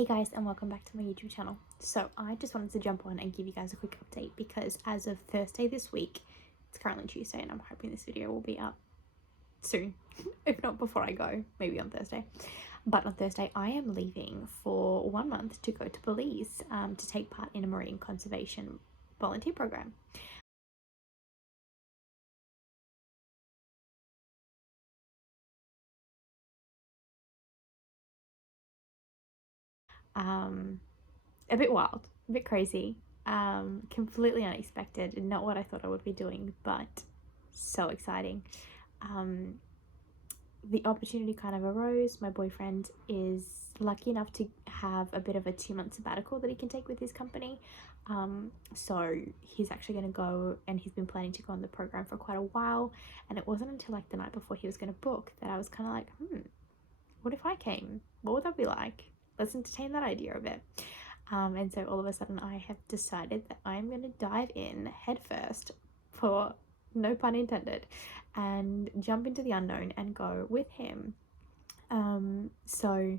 Hey guys, and welcome back to my YouTube channel. So I just wanted to jump on and give you guys a quick update because as of Thursday this week, it's currently Tuesday and I'm hoping this video will be up soon, if not before I go, maybe on Thursday. But on Thursday I am leaving for 1 month to go to Belize to take part in a marine conservation volunteer program. A bit wild, a bit crazy, completely unexpected and not what I thought I would be doing, but so exciting. The opportunity kind of arose. My boyfriend is lucky enough to have a bit of a 2-month sabbatical that he can take with his company. So he's actually going to go, and he's been planning to go on the program for quite a while. And it wasn't until like the night before he was going to book that I was kind of like, what if I came? What would that be like? Let's entertain that idea a bit. And so all of a sudden I have decided that I'm going to dive in head first, for no pun intended, and jump into the unknown and go with him. So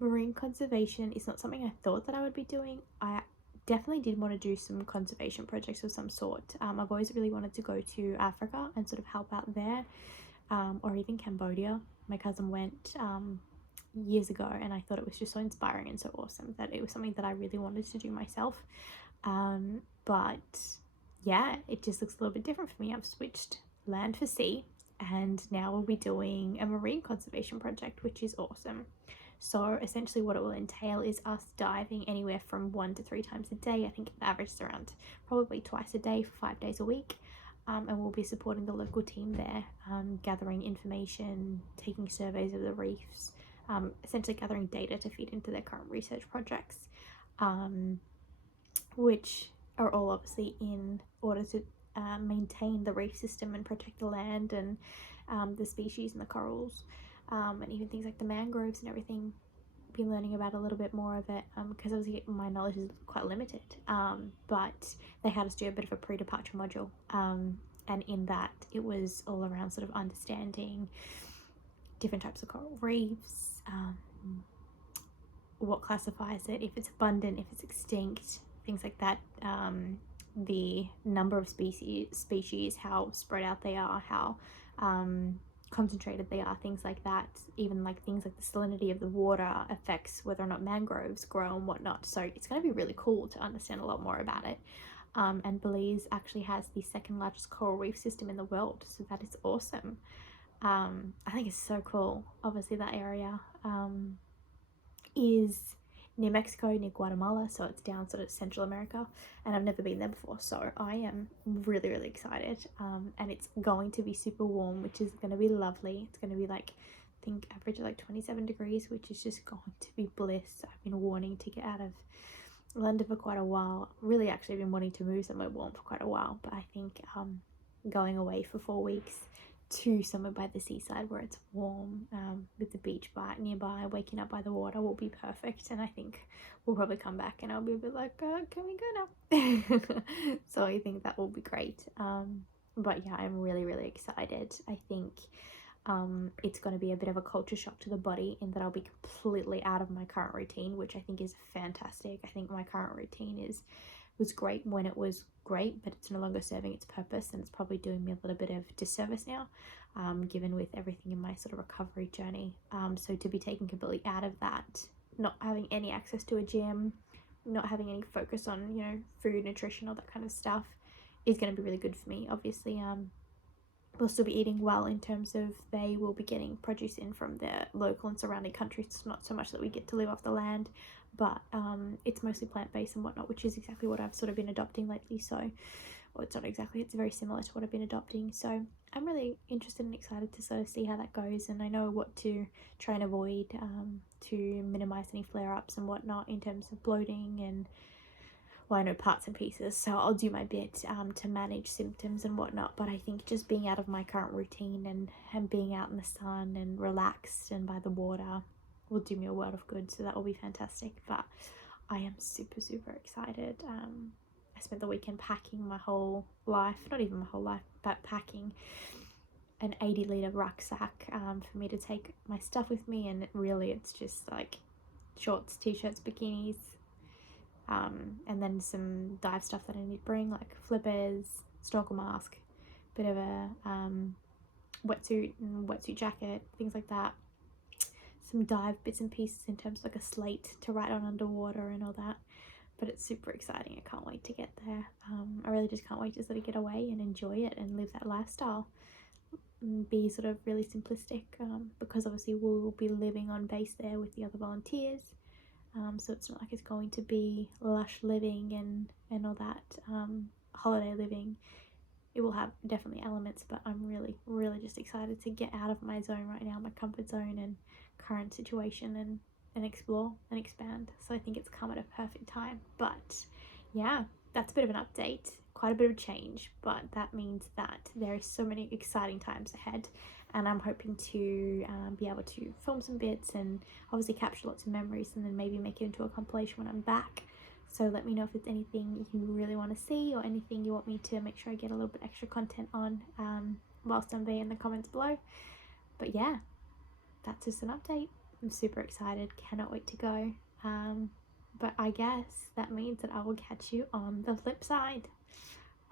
marine conservation is not something I thought that I would be doing. I definitely did want to do some conservation projects of some sort. I've always really wanted to go to Africa and sort of help out there, or even Cambodia. My cousin went years ago and I thought it was just so inspiring and so awesome that it was something that I really wanted to do myself. But yeah, it just looks a little bit different for me. I've switched land for sea and now we'll be doing a marine conservation project, which is awesome. So essentially what it will entail is us diving anywhere from 1 to 3 times a day. I think it averages around probably twice a day for 5 days a week. And we'll be supporting the local team there, gathering information, taking surveys of the reefs, essentially gathering data to feed into their current research projects, which are all obviously in order to maintain the reef system and protect the land and the species and the corals, and even things like the mangroves and everything. Been learning about a little bit more of it because obviously my knowledge is quite limited, but they had us do a bit of a pre-departure module, and in that it was all around sort of understanding different types of coral reefs, what classifies it, if it's abundant, if it's extinct, things like that, the number of species, how spread out they are, how concentrated they are, things like that. Even like things like the salinity of the water affects whether or not mangroves grow and whatnot. So it's going to be really cool to understand a lot more about it. And Belize actually has the 2nd largest coral reef system in the world, so that is awesome. I think it's so cool. Obviously that area is near Mexico, near Guatemala, so it's down sort of Central America, and I've never been there before, so I am really excited. And it's going to be super warm, which is going to be lovely. It's going to be like, I think average of like 27 degrees, which is just going to be bliss. I've been wanting to get out of London for quite a while. Really actually been wanting to move somewhere warm for quite a while, but I think going away for 4 weeks to somewhere by the seaside where it's warm, with the beach nearby, waking up by the water will be perfect. And I think we'll probably come back and I'll be a bit like, can we go now? So I think that will be great. But yeah, I'm really excited. I think it's going to be a bit of a culture shock to the body in that I'll be completely out of my current routine, which I think is fantastic. I think my current routine was great when it was great, but it's no longer serving its purpose, and it's probably doing me a little bit of disservice now, given with everything in my sort of recovery journey. So to be taken completely out of that, not having any access to a gym, not having any focus on, you know, food, nutrition, all that kind of stuff, is going to be really good for me. Obviously, we'll still be eating well in terms of they will be getting produce in from their local and surrounding countries. It's not so much that we get to live off the land, but it's mostly plant-based and whatnot, which is exactly what I've sort of been adopting lately. So, well, it's not exactly, it's very similar to what I've been adopting. So I'm really interested and excited to sort of see how that goes, and I know what to try and avoid to minimize any flare-ups and whatnot in terms of bloating and, well, I know parts and pieces, so I'll do my bit to manage symptoms and whatnot. But I think just being out of my current routine and being out in the sun and relaxed and by the water will do me a world of good, so that will be fantastic. But I am super excited. I spent the weekend packing my whole life, not even my whole life, but packing an 80-litre rucksack for me to take my stuff with me, and really it's just like shorts, t-shirts, bikinis, and then some dive stuff that I need to bring, like flippers, snorkel mask, bit of a wetsuit and wetsuit jacket, things like that. Some dive bits and pieces in terms of like a slate to write on underwater and all that. But it's super exciting. I can't wait to get there. I really just can't wait to sort of get away and enjoy it and live that lifestyle and be sort of really simplistic, because obviously we'll be living on base there with the other volunteers, so it's not like it's going to be lush living and all that, holiday living. It will have definitely elements, but I'm really just excited to get out of my zone right now, my comfort zone and current situation, and explore and expand. So I think it's come at a perfect time. But yeah, that's a bit of an update, quite a bit of change, but that means that there is so many exciting times ahead, and I'm hoping to be able to film some bits and obviously capture lots of memories, and then maybe make it into a compilation when I'm back. So let me know if there's anything you really want to see, or anything you want me to make sure I get a little bit extra content on, whilst I'm there, in the comments below. But yeah, that's just an update. I'm super excited, cannot wait to go. But I guess that means that I will catch you on the flip side.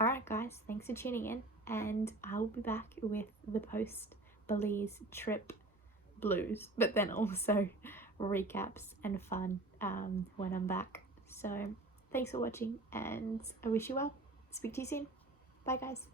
Alright guys, thanks for tuning in, and I will be back with the post Belize trip blues, but then also recaps and fun when I'm back. So thanks for watching, and I wish you well. Speak to you soon. Bye guys.